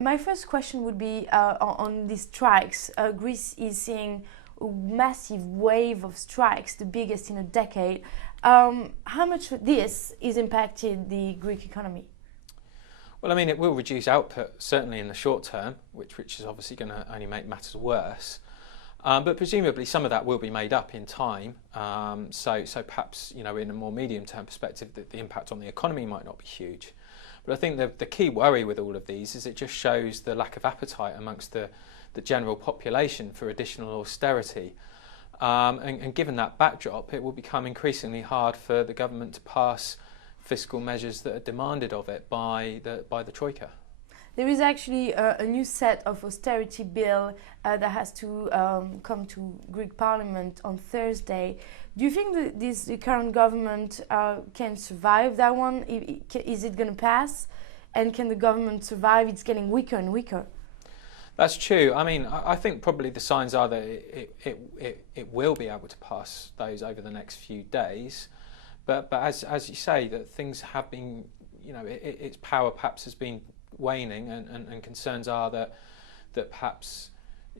My first question would be on these strikes. Greece is seeing a massive wave of strikes, the biggest in a decade. How much this is impacted the Greek economy? Well, I mean, it will reduce output, certainly in the short term, which is obviously going to only make matters worse. But presumably some of that will be made up in time. So perhaps, in a more medium-term perspective, the impact on the economy might not be huge. But I think the key worry with all of these is it just shows the lack of appetite amongst the general population for additional austerity. And given that backdrop, it will become increasingly hard for the government to pass fiscal measures that are demanded of it by the Troika. There is actually a new set of austerity bill that has to come to Greek Parliament on Thursday. Do you think that the current government can survive that one? Is it going to pass? And can the government survive? It's getting weaker and weaker. That's true. I mean, I think probably the signs are that it will be able to pass those over the next few days. But as you say, that things have been, its power perhaps has been waning, and concerns are that perhaps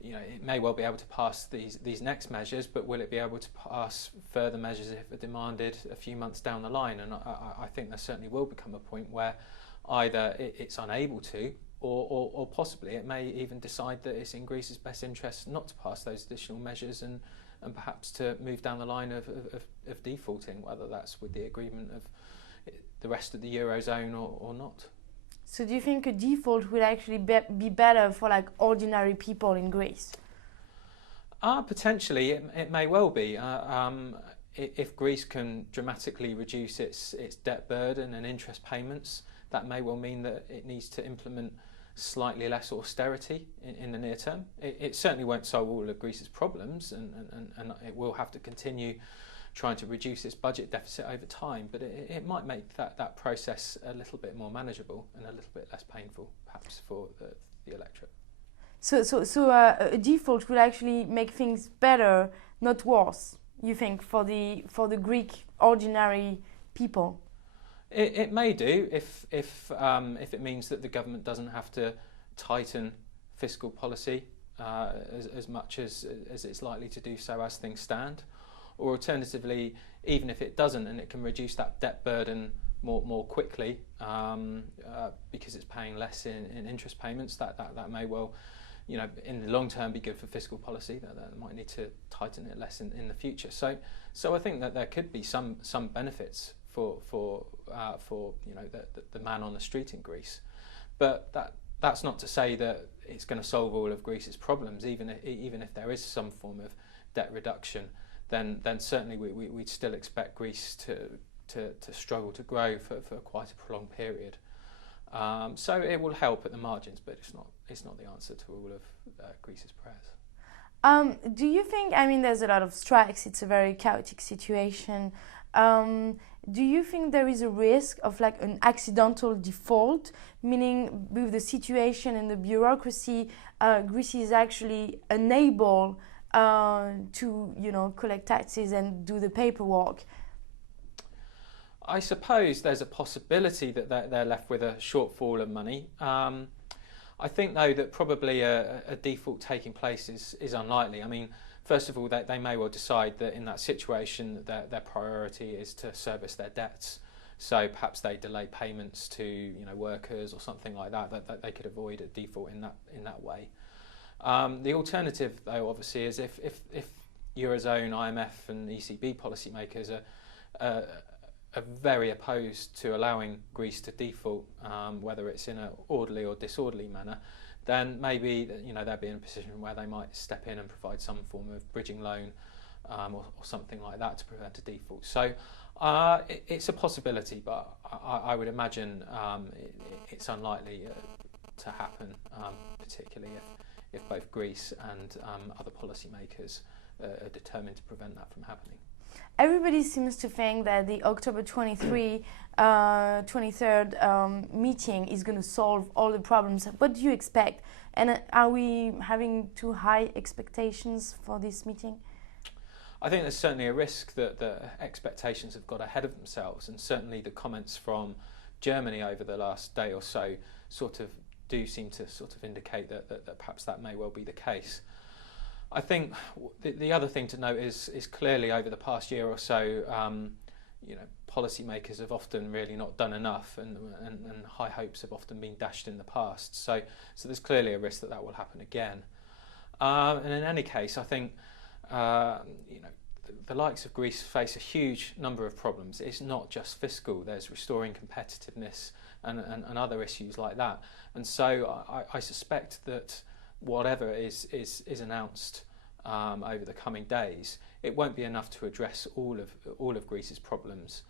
it may well be able to pass these next measures, but will it be able to pass further measures if they're demanded a few months down the line? And I think there certainly will become a point where either it's unable to, or possibly it may even decide that it's in Greece's best interest not to pass those additional measures and perhaps to move down the line of defaulting, whether that's with the agreement of the rest of the Eurozone or not. So do you think a default will actually be better for ordinary people in Greece? Potentially, it may well be. If Greece can dramatically reduce its debt burden and interest payments, that may well mean that it needs to implement slightly less austerity in the near term. It certainly won't solve all of Greece's problems, and it will have to continue trying to reduce its budget deficit over time, but it might make that process a little bit more manageable and a little bit less painful, perhaps, for the electorate. So a default will actually make things better, not worse, you think, for the Greek ordinary people? It may do if it means that the government doesn't have to tighten fiscal policy as much as it's likely to do so as things stand. Or alternatively, even if it doesn't, and it can reduce that debt burden more quickly because it's paying less in interest payments, that may well, in the long term be good for fiscal policy. That might need to tighten it less in the future. So I think that there could be some benefits for the man on the street in Greece, but that's not to say that it's going to solve all of Greece's problems. Even if there is some form of debt reduction, then certainly we'd still expect Greece to struggle to grow for quite a prolonged period. So it will help at the margins, but it's not the answer to all of Greece's prayers. Do you think, there's a lot of strikes, it's a very chaotic situation. Do you think there is a risk of an accidental default, meaning with the situation and the bureaucracy, Greece is actually unable to collect taxes and do the paperwork? I suppose there's a possibility that they're left with a shortfall of money. I think, though, that probably a default taking place is unlikely. First of all, they may well decide that in that situation their priority is to service their debts. So perhaps they delay payments to workers or something like that they could avoid a default in that way. The alternative, though, obviously, is if Eurozone, IMF and ECB policymakers are very opposed to allowing Greece to default, whether it's in an orderly or disorderly manner, then maybe they'll be in a position where they might step in and provide some form of bridging loan or something like that to prevent a default. So it's a possibility, but I would imagine it's unlikely to happen, particularly if both Greece and other policymakers are determined to prevent that from happening. Everybody seems to think that the October 23rd meeting is going to solve all the problems. What do you expect? And are we having too high expectations for this meeting? I think there's certainly a risk that the expectations have got ahead of themselves, and certainly the comments from Germany over the last day or so sort of do seem to sort of indicate that perhaps that may well be the case. I think the other thing to note is clearly over the past year or so, policymakers have often really not done enough, and high hopes have often been dashed in the past. So there's clearly a risk that will happen again. And in any case, I think the likes of Greece face a huge number of problems. It's not just fiscal. There's restoring competitiveness and other issues like that. And so I suspect that whatever is announced over the coming days, it won't be enough to address all of Greece's problems,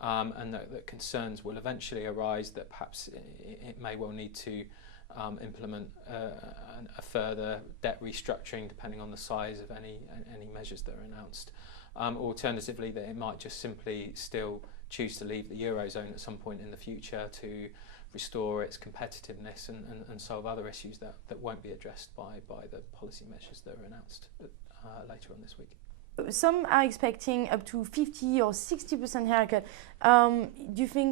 and that concerns will eventually arise that perhaps it may well need to implement a further debt restructuring depending on the size of any measures that are announced. Alternatively, that it might just simply still choose to leave the Eurozone at some point in the future to restore its competitiveness and solve other issues that won't be addressed by the policy measures that are announced later on this week. Some are expecting up to 50 or 60% haircut.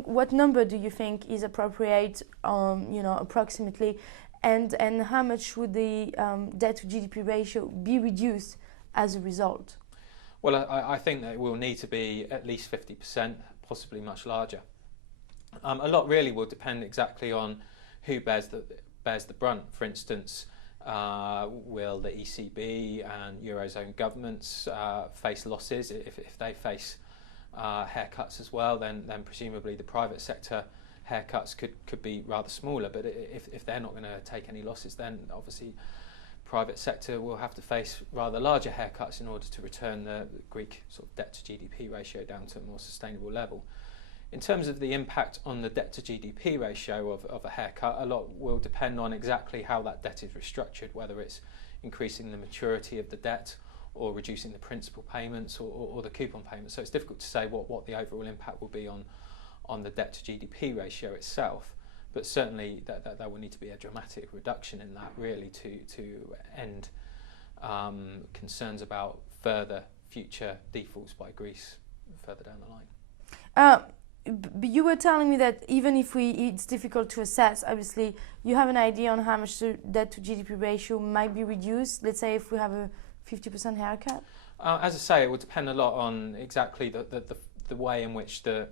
What number do you think is appropriate, approximately, and how much would the debt to GDP ratio be reduced as a result? Well, I think that it will need to be at least 50%, possibly much larger. A lot really will depend exactly on who bears the brunt. For instance, will the ECB and Eurozone governments face losses? If they face haircuts as well, then presumably the private sector haircuts could be rather smaller. But if they're not going to take any losses, then obviously private sector will have to face rather larger haircuts in order to return the Greek sort of debt to GDP ratio down to a more sustainable level. In terms of the impact on the debt to GDP ratio of a haircut, a lot will depend on exactly how that debt is restructured, whether it's increasing the maturity of the debt or reducing the principal payments or the coupon payments. So it's difficult to say what the overall impact will be on the debt to GDP ratio itself. But certainly there will need to be a dramatic reduction in that really to end concerns about further future defaults by Greece further down the line. But you were telling me that even if it's difficult to assess, obviously you have an idea on how much the debt to GDP ratio might be reduced, let's say if we have a 50% haircut? As I say, it will depend a lot on exactly the way in which the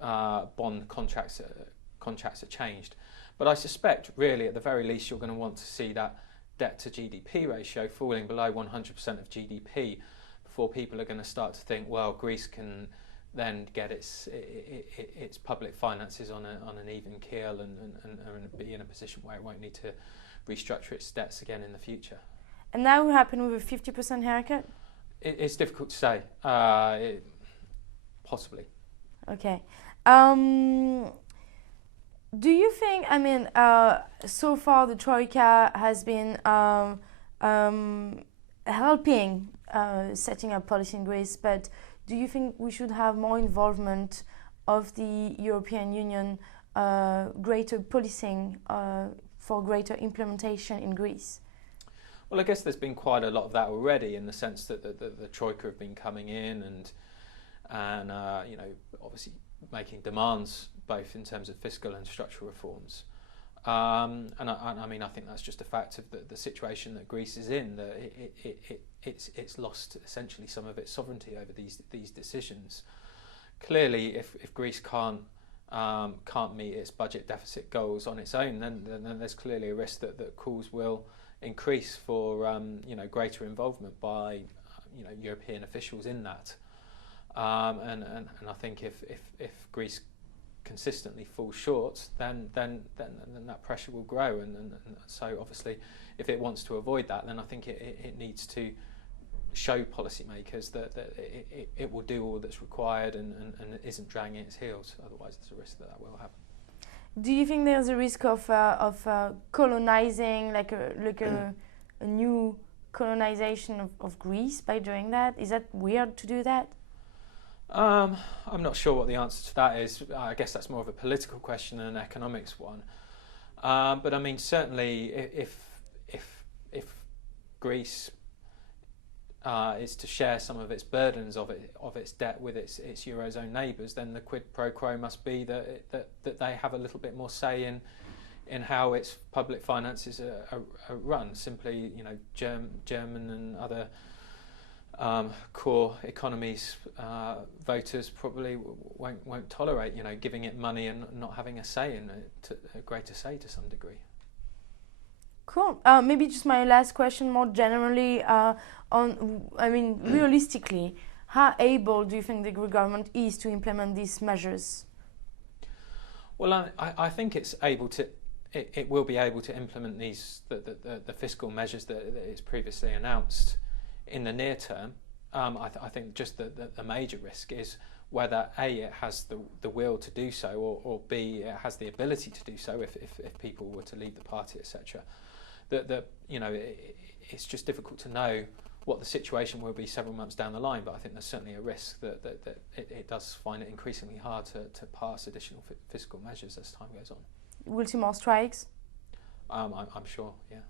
bond contracts are changed. But I suspect really at the very least you're going to want to see that debt to GDP ratio falling below 100% of GDP before people are going to start to think, well, Greece can then get its public finances on an even keel and be in a position where it won't need to restructure its debts again in the future. And that will happen with a 50% haircut? It's difficult to say. Possibly. Okay. Do you think, so far the Troika has been helping setting up policy in Greece, but do you think we should have more involvement of the European Union, greater policing for greater implementation in Greece? Well, I guess there's been quite a lot of that already, in the sense that the Troika have been coming in and obviously making demands both in terms of fiscal and structural reforms. I think that's just a fact of the situation that Greece is in. That it's lost essentially some of its sovereignty over these decisions. Clearly, if Greece can't meet its budget deficit goals on its own, then there's clearly a risk that calls will increase for greater involvement by European officials in that. And I think if Greece consistently falls short, then that pressure will grow, and so obviously if it wants to avoid that, then I think it needs to show policymakers that it will do all that's required and it isn't dragging its heels. Otherwise there's a risk that will happen. Do you think there's a risk of colonizing, like a new colonization of Greece by doing that? Is that weird to do that? I'm not sure what the answer to that is. I guess that's more of a political question than an economics one. But I mean, certainly, if Greece is to share some of its burdens of its debt with its eurozone neighbours, then the quid pro quo must be that they have a little bit more say in how its public finances are run. Simply, German and other core economies voters probably won't tolerate, giving it money and not having a say in it, a greater say to some degree. Cool. Maybe just my last question, more generally, realistically, how able do you think the government is to implement these measures? Well, I think it's able to. It will be able to implement the fiscal measures that it's previously announced in the near term. I think just the major risk is whether A, it has the will to do so, or B, it has the ability to do so if people were to leave the party, etc. It's just difficult to know what the situation will be several months down the line, but I think there's certainly a risk that it does find it increasingly hard to pass additional fiscal measures as time goes on. We'll see more strikes? I'm sure, yeah.